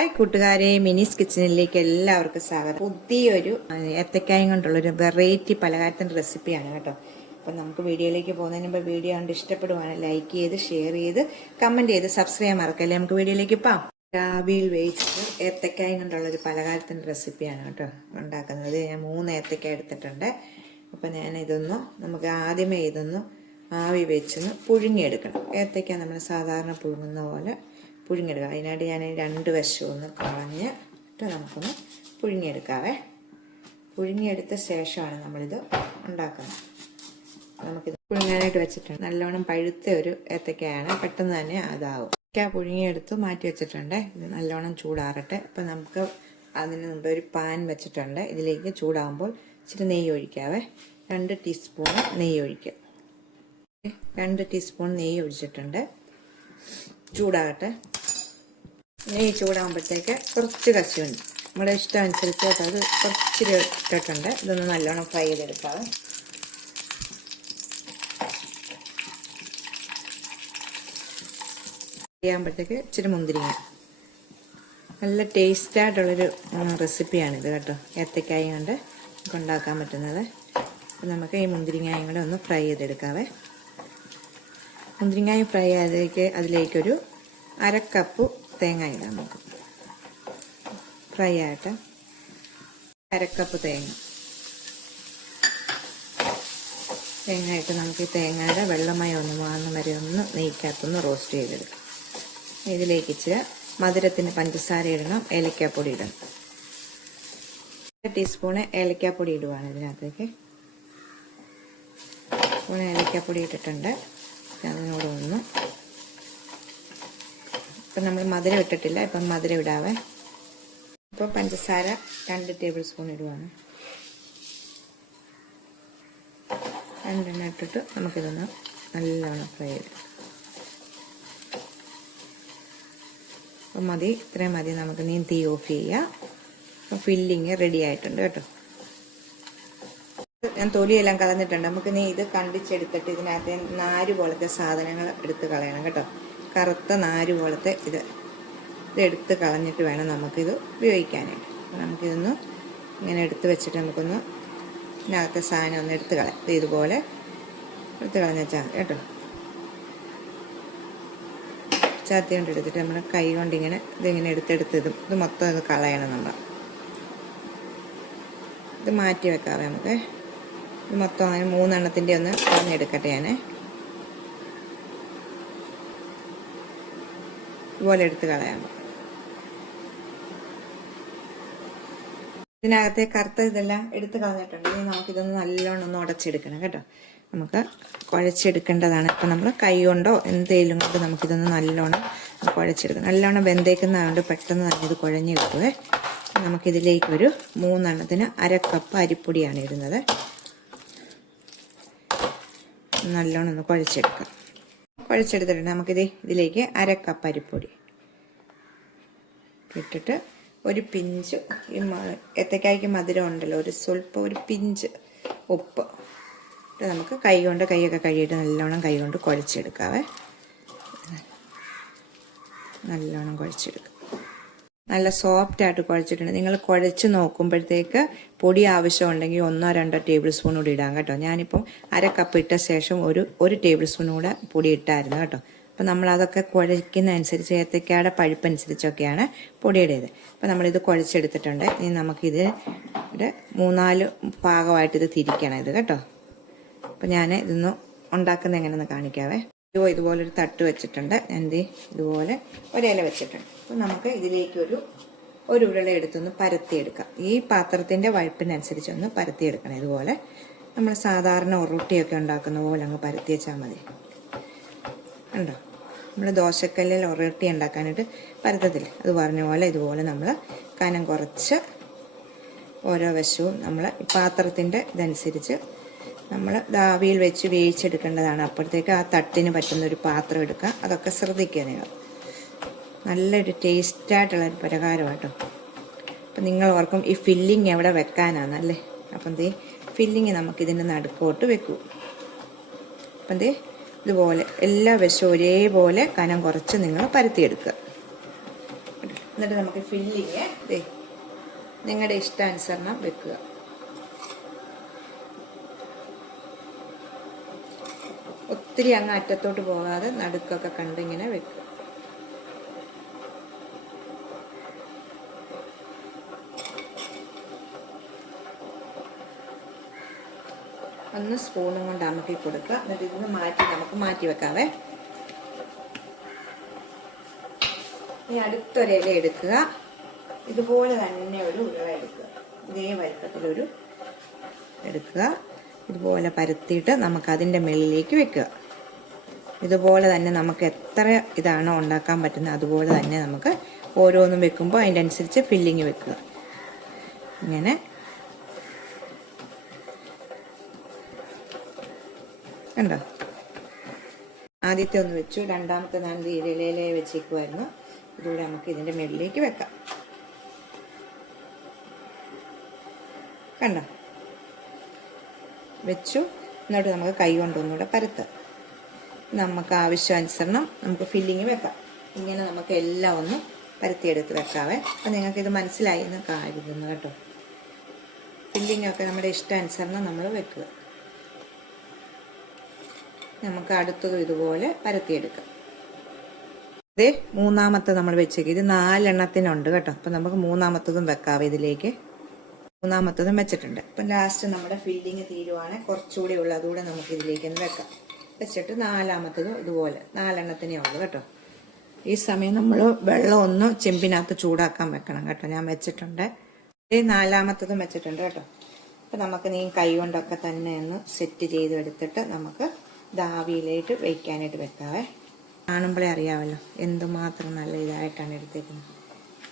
Hi കൂട്ടുകാരെ, മിനീസ് കിച്ചണിലേക്ക് എല്ലാവർക്കും സ്വാഗതം. പുതിയൊരു ഏത്തക്കായും കൊണ്ടുള്ളൊരു വെറൈറ്റി പലഹാരത്തിൻ്റെ റെസിപ്പിയാണ് കേട്ടോ. അപ്പം നമുക്ക് വീഡിയോയിലേക്ക് പോകുന്നതിന് മുമ്പ് വീഡിയോ കണ്ട് ഇഷ്ടപ്പെടുവാണ് ലൈക്ക് ചെയ്ത് ഷെയർ ചെയ്ത് കമൻറ്റ് ചെയ്ത് സബ്സ്ക്രൈബ് മറക്കല്ലേ. നമുക്ക് വീഡിയോയിലേക്ക് പോകാം. രാവിയിൽ വേവിച്ചത് ഏത്തക്കായും കൊണ്ടുള്ളൊരു പലഹാരത്തിൻ്റെ റെസിപ്പിയാണ് കേട്ടോ ഉണ്ടാക്കുന്നത്. ഞാൻ 3 ഏത്തക്ക എടുത്തിട്ടുണ്ട്. അപ്പം നമുക്ക് ആദ്യമേ ആവി വെച്ചൊന്ന് പുഴുങ്ങിയെടുക്കണം. ഏത്തക്ക നമ്മൾ സാധാരണ പുഴുങ്ങുന്ന പോലെ പുഴുങ്ങിയെടുക്കാം. അതിനായിട്ട് ഞാൻ 2 വശവും ഒന്ന് കളഞ്ഞിട്ട് നമുക്കൊന്ന് പുഴുങ്ങിയെടുക്കാവേ. പുഴുങ്ങിയെടുത്ത ശേഷമാണ് നമ്മളിത് ഉണ്ടാക്കുന്നത്. നമുക്കിത് പുഴുങ്ങാനായിട്ട് വെച്ചിട്ടുണ്ട്. നല്ലോണം പഴുത്ത ഒരു ഏത്തക്കയാണ്, പെട്ടെന്ന് തന്നെ അതാവും. ഏത്തക്ക പുഴുങ്ങിയെടുത്ത് മാറ്റി വെച്ചിട്ടുണ്ട്. ഇത് നല്ലോണം ചൂടാറട്ടെ. അപ്പം നമുക്ക് അതിന് മുമ്പ് ഒരു പാൻ വെച്ചിട്ടുണ്ട്. ഇതിലേക്ക് ചൂടാകുമ്പോൾ ഇച്ചിരി നെയ്യ് ഒഴിക്കാവേ. 2 ടീസ്പൂൺ നെയ്യ് ഒഴിക്കുക. 2 ടീസ്പൂൺ നെയ്യ് ഒഴിച്ചിട്ടുണ്ട്. ചൂടാകട്ടെ. നെയ്യ് ചൂടാകുമ്പോഴത്തേക്ക് കുറച്ച് കശുവണ്ടി നമ്മുടെ ഇഷ്ടം അനുസരിച്ച് അത് കുറച്ചിരി ഇട്ടിട്ടുണ്ട്. ഇതൊന്ന് നല്ലോണം ഫ്രൈ ചെയ്തെടുക്കാം. ചെയ്യുമ്പോഴത്തേക്ക് ഇച്ചിരി മുന്തിരിങ്ങ. നല്ല ടേസ്റ്റായിട്ടുള്ളൊരു റെസിപ്പിയാണിത് കേട്ടോ. ഏത്തക്കായും കൊണ്ട് നമുക്ക് ഉണ്ടാക്കാൻ പറ്റുന്നത്. നമുക്ക് ഈ മുന്തിരിങ്ങായും കൂടെ ഒന്ന് ഫ്രൈ ചെയ്തെടുക്കാവേ. മുന്തിരിങ്ങായും ഫ്രൈ ചെയ്തേക്ക് അതിലേക്കൊരു 1/2 കപ്പ് തേങ്ങ ഇടാം. നമുക്ക് ഫ്രൈ ആയിട്ട് 1/2 കപ്പ് തേങ്ങ ഇട്ട് നമുക്ക് ഈ തേങ്ങയുടെ വെള്ളമയം ഒന്ന് മാറുന്ന വരെ ഒന്ന് നെയ്ക്കകത്തൊന്ന് റോസ്റ്റ് ചെയ്തെടുക്കാം. ഇതിലേക്ക് ഇച്ചിരി മധുരത്തിന് പഞ്ചസാര ഇടണം, ഏലക്കാപ്പൊടി ഇടണം. 1 ടീസ്പൂണ് ഏലക്കാപ്പൊടി ഇടുവാണ് ഇതിനകത്തേക്ക്. സ്പൂൺ ഏലക്കാപ്പൊടി ഇട്ടിട്ടുണ്ട്. അതിനോട് ഒന്ന് ഇപ്പം നമ്മൾ മധുരം ഇട്ടിട്ടില്ല. ഇപ്പം മധുരം ഇടാവേ. ഇപ്പോൾ പഞ്ചസാര 2 ടേബിൾ സ്പൂൺ ഇടുവാണ്. 2 ഇട്ടിട്ട് നമുക്കിതൊന്ന് നല്ലോണം ഫ്രൈ ചെയ്തെടുക്കാം. അപ്പം മതി, ഇത്രയും മതി. നമുക്ക് നീ തീ ഓഫ് ചെയ്യുക. അപ്പം ഫില്ലിങ് റെഡി ആയിട്ടുണ്ട് കേട്ടോ. ഞാൻ തൊലിയെല്ലാം കളഞ്ഞിട്ടുണ്ട്. നമുക്ക് ഇത് കണ്ടിച്ചെടുത്തിട്ട് ഇതിനകത്ത് നാര് പോലത്തെ സാധനങ്ങൾ എടുത്ത് കളയണം കേട്ടോ. കറുത്ത നാര് പോലത്തെ ഇത് എടുത്ത് കളഞ്ഞിട്ട് വേണം നമുക്കിത് ഉപയോഗിക്കാനായിട്ട്. നമുക്കിതൊന്ന് ഇങ്ങനെ എടുത്ത് വെച്ചിട്ട് നമുക്കൊന്ന് ഇതിനകത്തെ സാധനം ഒന്ന് എടുത്ത് കളയാം. ഇതുപോലെ എടുത്ത് കളഞ്ഞാൽ കേട്ടോ. ചാത്തി കൊണ്ട് എടുത്തിട്ട് നമ്മൾ കൈ കൊണ്ട് ഇതിങ്ങനെ എടുത്തെടുത്ത് ഇത് മൊത്തം ഇത് കളയണം. നമ്മൾ ഇത് മാറ്റി വെക്കാവേ. നമുക്ക് ഇത് മൊത്തം അങ്ങനെ 3 എണ്ണത്തിൻ്റെ ഒന്ന് കളഞ്ഞെടുക്കട്ടെ. ഞാൻ ഇതുപോലെ എടുത്ത് കളയാം. ഇതിനകത്തെ കറുത്ത ഇതെല്ലാം എടുത്ത് കളഞ്ഞിട്ടുണ്ട്. ഇനി നമുക്കിതൊന്ന് നല്ലോണം ഒന്ന് ഉടച്ചെടുക്കണം കേട്ടോ. നമുക്ക് കുഴച്ചെടുക്കേണ്ടതാണ്. ഇപ്പം നമ്മൾ കൈ കൊണ്ടോ എന്തെങ്കിലും കൊണ്ട് നമുക്കിതൊന്ന് നല്ലോണം കുഴച്ചെടുക്കണം. നല്ലോണം വെന്തേക്കുന്നതുകൊണ്ട് പെട്ടെന്ന് തന്നെ ഇത് കുഴഞ്ഞ് കിട്ടുവേ. നമുക്കിതിലേക്കൊരു 3 എണ്ണത്തിന് 1/2 കപ്പ് അരിപ്പൊടിയാണ് ഇടുന്നത്. നല്ലോണം ഒന്ന് കുഴച്ചെടുക്കാം. കുഴച്ചെടുത്തിട്ടുണ്ട്. നമുക്കിത് ഇതിലേക്ക് 1/2 കപ്പ് അരിപ്പൊടി ഇട്ടിട്ട് ഒരു പിഞ്ച് ഈ ഏത്തക്കായ്ക്ക് മധുരം ഉണ്ടല്ലോ, ഒരു പിഞ്ച് ഉപ്പ് ഇട്ട് നമുക്ക് കൈയൊക്കെ കഴുകിയിട്ട് നല്ലോണം കൈ കൊണ്ട് കുഴച്ചെടുക്കാവേ. നല്ലോണം കുഴച്ചെടുക്കാം. നല്ല സോഫ്റ്റായിട്ട് കുഴച്ചിട്ടുണ്ട്. നിങ്ങൾ കുഴച്ച് നോക്കുമ്പോഴത്തേക്ക് പൊടി ആവശ്യമുണ്ടെങ്കിൽ 1-2 ടേബിൾ സ്പൂൺ കൂടി ഇടാം കേട്ടോ. ഞാനിപ്പം 1/2 കപ്പ് ഇട്ട ശേഷം ഒരു ടേബിൾ സ്പൂൺ കൂടെ പൊടി ഇട്ടായിരുന്നു കേട്ടോ. അപ്പം നമ്മളതൊക്കെ കുഴയ്ക്കുന്നതനുസരിച്ച് ഏത്തക്കയുടെ പഴുപ്പനുസരിച്ചൊക്കെയാണ് പൊടിയുടേത്. അപ്പം നമ്മളിത് കുഴച്ചെടുത്തിട്ടുണ്ട്. ഇനി നമുക്കിത് 3-4 ഭാഗമായിട്ട് ഇത് തിരിക്കണം ഇത് കേട്ടോ. അപ്പം ഞാൻ ഇതൊന്ന് ഉണ്ടാക്കുന്നത് എങ്ങനെയെന്ന് കാണിക്കാവേ. ഇതുപോലൊരു തട്ട് വെച്ചിട്ടുണ്ട്. ഞാൻ ഇതുപോലെ ഒരില വെച്ചിട്ടുണ്ട്. അപ്പം നമുക്ക് ഇതിലേക്ക് ഒരു ഉരുള എടുത്തൊന്ന് പരത്തിയെടുക്കാം. ഈ പാത്രത്തിൻ്റെ വഴുപ്പിനനുസരിച്ചൊന്ന് പരത്തിയെടുക്കണം. ഇതുപോലെ നമ്മൾ സാധാരണ ഉരുട്ടിയൊക്കെ ഉണ്ടാക്കുന്ന പോലെ അങ്ങ് പരത്തി വെച്ചാൽ മതി. ഉണ്ടോ, നമ്മൾ ദോശക്കല്ലിൽ ഉരുട്ടി ഉണ്ടാക്കാനായിട്ട് പരത്തത്തില്ല, അത് പറഞ്ഞ പോലെ ഇതുപോലെ നമ്മൾ കനം കുറച്ച് ഓരോ വശവും നമ്മൾ പാത്രത്തിൻ്റെ ഇതനുസരിച്ച് നമ്മൾ ആവിയിൽ വെച്ച് വേവിച്ചെടുക്കേണ്ടതാണ്. അപ്പോഴത്തേക്ക് ആ തട്ടിന് പറ്റുന്നൊരു പാത്രം എടുക്കുക. അതൊക്കെ ശ്രദ്ധിക്കുക നിങ്ങൾ. നല്ലൊരു ടേസ്റ്റായിട്ടുള്ളൊരു പലഹാരം കേട്ടോ. അപ്പം നിങ്ങൾ ഓർക്കും ഈ ഫില്ലിങ് എവിടെ വെക്കാനാണെന്നല്ലേ. അപ്പം ഫില്ലിങ് നമുക്കിതിൻ്റെ നടുക്കോട്ട് വെക്കൂ. അപ്പം ഇതുപോലെ എല്ലാ വശവും ഒരേപോലെ കനം കുറച്ച് നിങ്ങൾ പരത്തിയെടുക്കുക. എന്നിട്ട് നമുക്ക് ഫില്ലിങ് നിങ്ങളുടെ ഇഷ്ടാനുസരണം വെക്കുക. ഒത്തിരി അങ്ങ് അറ്റത്തോട്ട് പോകാതെ നടുക്കൊക്കെ കണ്ടിങ്ങനെ വെക്കുക. ഒന്ന് സ്പൂണും കൊണ്ട് അമക്കി കൊടുക്കുക. എന്നിട്ട് ഇതിന് നമുക്ക് മാറ്റി വെക്കാവേ. ഇനി അടുത്തൊരു ഇല എടുക്കുക. ഇതുപോലെ തന്നെ ഒരു ഉരുള എടുക്കുക. ഇതേ വലിപ്പത്തിലൊരു എടുക്കുക. ഇതുപോലെ പരത്തിയിട്ട് നമുക്ക് അതിൻ്റെ മുകളിലേക്ക് വെക്കുക. ഇതുപോലെ തന്നെ നമുക്ക് എത്ര ഇതാണോ ഉണ്ടാക്കാൻ പറ്റുന്നത് അതുപോലെ തന്നെ നമുക്ക് ഓരോന്നും വെക്കുമ്പോൾ അതിൻ്റെ അനുസരിച്ച് ഫില്ലിങ് വെക്കുക. ഇങ്ങനെ കണ്ടോ? ആദ്യത്തെ ഒന്ന് വെച്ചു, രണ്ടാമത്തെ ഞാൻ ഇലയിലെ വെച്ചേക്കുമായിരുന്നു. ഇതുകൂടെ നമുക്ക് ഇതിൻ്റെ മുകളിലേക്ക് വെക്കാം. കണ്ടോ? വെച്ചു. എന്നിട്ട് നമുക്ക് കൈ കൊണ്ടൊന്നുകൂടെ പരത്താം. നമുക്ക് ആവശ്യാനുസരണം നമുക്ക് ഫില്ലിങ് വെക്കാം. ഇങ്ങനെ നമുക്ക് എല്ലാം ഒന്ന് പരത്തിയെടുത്ത് വെക്കാവേ. അപ്പം നിങ്ങൾക്കിത് മനസ്സിലായി എന്ന് കരുതുന്നു കേട്ടോ. ഫില്ലിങ്ങൊക്കെ നമ്മുടെ ഇഷ്ടാനുസരണം നമ്മൾ വെക്കുക. നമുക്ക് അടുത്തതും ഇതുപോലെ പരത്തിയെടുക്കാം. ഇത് മൂന്നാമത്തെ നമ്മൾ വെച്ചേക്ക്. ഇത് 4 എണ്ണത്തിനുണ്ട് കേട്ടോ. അപ്പം നമുക്ക് മൂന്നാമത്തതും വെക്കാവേ. ഇതിലേക്ക് മൂന്നാമത്തതും വെച്ചിട്ടുണ്ട്. അപ്പം ലാസ്റ്റ് നമ്മുടെ ഫില്ലിങ് തീരുവാണ്. കുറച്ചുകൂടി ഉള്ളു, അതുകൂടെ നമുക്ക് ഇതിലേക്ക് ഒന്ന് വെക്കാം. വെച്ചിട്ട് നാലാമത്തതും ഇതുപോലെ 4 എണ്ണത്തിനേ ഉള്ളു കേട്ടോ. ഈ സമയം നമ്മൾ വെള്ളം ഒന്ന് ചെമ്പിനകത്ത് ചൂടാക്കാൻ വെക്കണം കേട്ടോ. ഞാൻ വെച്ചിട്ടുണ്ട്. ഇത് നാലാമത്തതും വെച്ചിട്ടുണ്ട് കേട്ടോ. അപ്പം നമുക്ക് നീ കൈ കൊണ്ടൊക്കെ തന്നെ ഒന്ന് സെറ്റ് ചെയ്തെടുത്തിട്ട് നമുക്ക് ആവിയിലേക്ക് വയ്ക്കാനായിട്ട് വെക്കാവേ. കാണുമ്പോഴേ അറിയാമല്ലോ എന്തുമാത്രം നല്ല ഇതായിട്ടാണ് എടുത്തേക്കുന്നത്.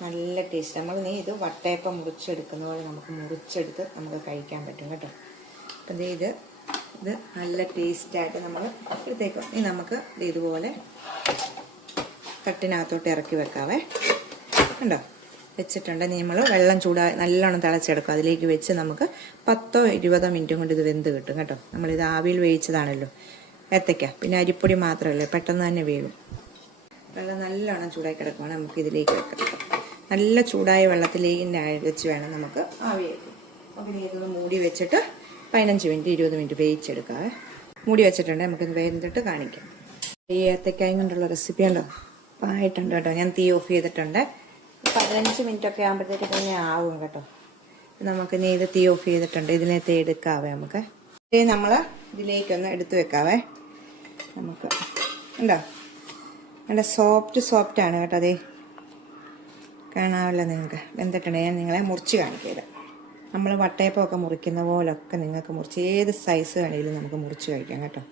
നല്ല ടേസ്റ്റ്. നമ്മൾ ഇത് വട്ടയപ്പം മുറിച്ചെടുക്കുന്ന പോലെ നമുക്ക് മുറിച്ചെടുത്ത് നമുക്ക് കഴിക്കാൻ പറ്റും കേട്ടോ. അപ്പം ഇത് നല്ല ടേസ്റ്റായിട്ട് നമ്മൾ എടുത്തേക്കും. ഇനി നമുക്ക് ഇതുപോലെ തട്ടിനകത്തോട്ട് ഇറക്കി വെക്കാവേ. കണ്ടോ? വെച്ചിട്ടുണ്ട്. നമ്മൾ വെള്ളം നല്ലോണം തിളച്ചെടുക്കും. അതിലേക്ക് വെച്ച് നമുക്ക് 10-20 മിനിറ്റും കൊണ്ട് ഇത് വെന്ത് കിട്ടും കേട്ടോ. നമ്മളിത് ആവിയിൽ വേവിച്ചതാണല്ലോ ഏത്തയ്ക്ക. പിന്നെ അരിപ്പൊടി മാത്രമല്ലേ, പെട്ടെന്ന് തന്നെ വേവും. വെള്ളം നല്ലോണം ചൂടായി കിടക്കുവാണ്. നമുക്ക് ഇതിലേക്ക് വെക്കാം. നല്ല ചൂടായ വെള്ളത്തിലേക്ക് വെച്ച് വേണം നമുക്ക് ആവി വയ്ക്കും. അപ്പോൾ ഇതൊന്ന് മൂടി വെച്ചിട്ട് 15-20 മിനിറ്റ് വേവിച്ചെടുക്കാവേ. മൂടി വെച്ചിട്ടുണ്ട്. നമുക്കിത് വെന്തിട്ട് കാണിക്കാം. ഈ ഏത്തക്കായും കൊണ്ടുള്ള റെസിപ്പി ഉണ്ടോ ആയിട്ടുണ്ട് കേട്ടോ. ഞാൻ തീ ഓഫ് ചെയ്തിട്ടുണ്ട്. 15 മിനിറ്റ് ഒക്കെ ആകുമ്പോഴത്തേക്ക് തന്നെ ആവും കേട്ടോ. നമുക്കിനി ഇത് തീ ഓഫ് ചെയ്തിട്ടുണ്ട്. ഇതിനകത്ത് എടുക്കാവേ. നമുക്ക് ഇത് നമ്മൾ ഇതിലേക്കൊന്ന് എടുത്ത് വെക്കാവേ. നമുക്ക് ഉണ്ടോ? നല്ല സോഫ്റ്റ് ആണ് കേട്ടോ. അതേ കാണാമല്ലോ നിങ്ങൾക്ക്. വെന്തിട്ടുണ്ട്. ഞാൻ നിങ്ങളെ മുറിച്ച് കാണിക്കരുത്. നമ്മൾ വട്ടയപ്പമൊക്കെ മുറിക്കുന്ന പോലൊക്കെ നിങ്ങൾക്ക് മുറിച്ച് ഏത് സൈസ് വേണമെങ്കിലും നമുക്ക് മുറിച്ച് കഴിക്കാം കേട്ടോ.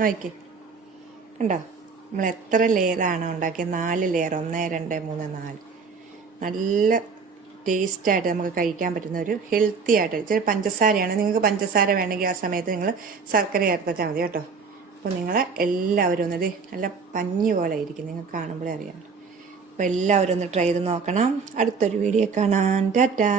നോക്കിക്കേ, കണ്ടോ? നമ്മൾ എത്ര ലെയറാണ് ഉണ്ടാക്കിയത്? 4 ലെയർ. 1 2 3 4. നല്ല ടേസ്റ്റായിട്ട് നമുക്ക് കഴിക്കാൻ പറ്റുന്ന ഒരു ഹെൽത്തി ആയിട്ട്. ഇച്ചിരി പഞ്ചസാരയാണ്. നിങ്ങൾക്ക് പഞ്ചസാര വേണമെങ്കിൽ ആ സമയത്ത് നിങ്ങൾ ശർക്കര ചേർത്താൽ മതി കേട്ടോ. അപ്പോൾ നിങ്ങളെ എല്ലാവരും ഒന്നത് നല്ല പഞ്ഞി പോലെ ആയിരിക്കും, നിങ്ങൾക്ക് കാണുമ്പോഴേ അറിയാമല്ലോ. അപ്പോൾ എല്ലാവരും ഒന്ന് ട്രൈ ചെയ്ത് നോക്കണം. അടുത്തൊരു വീഡിയോ കാണാൻ. ടാറ്റാ.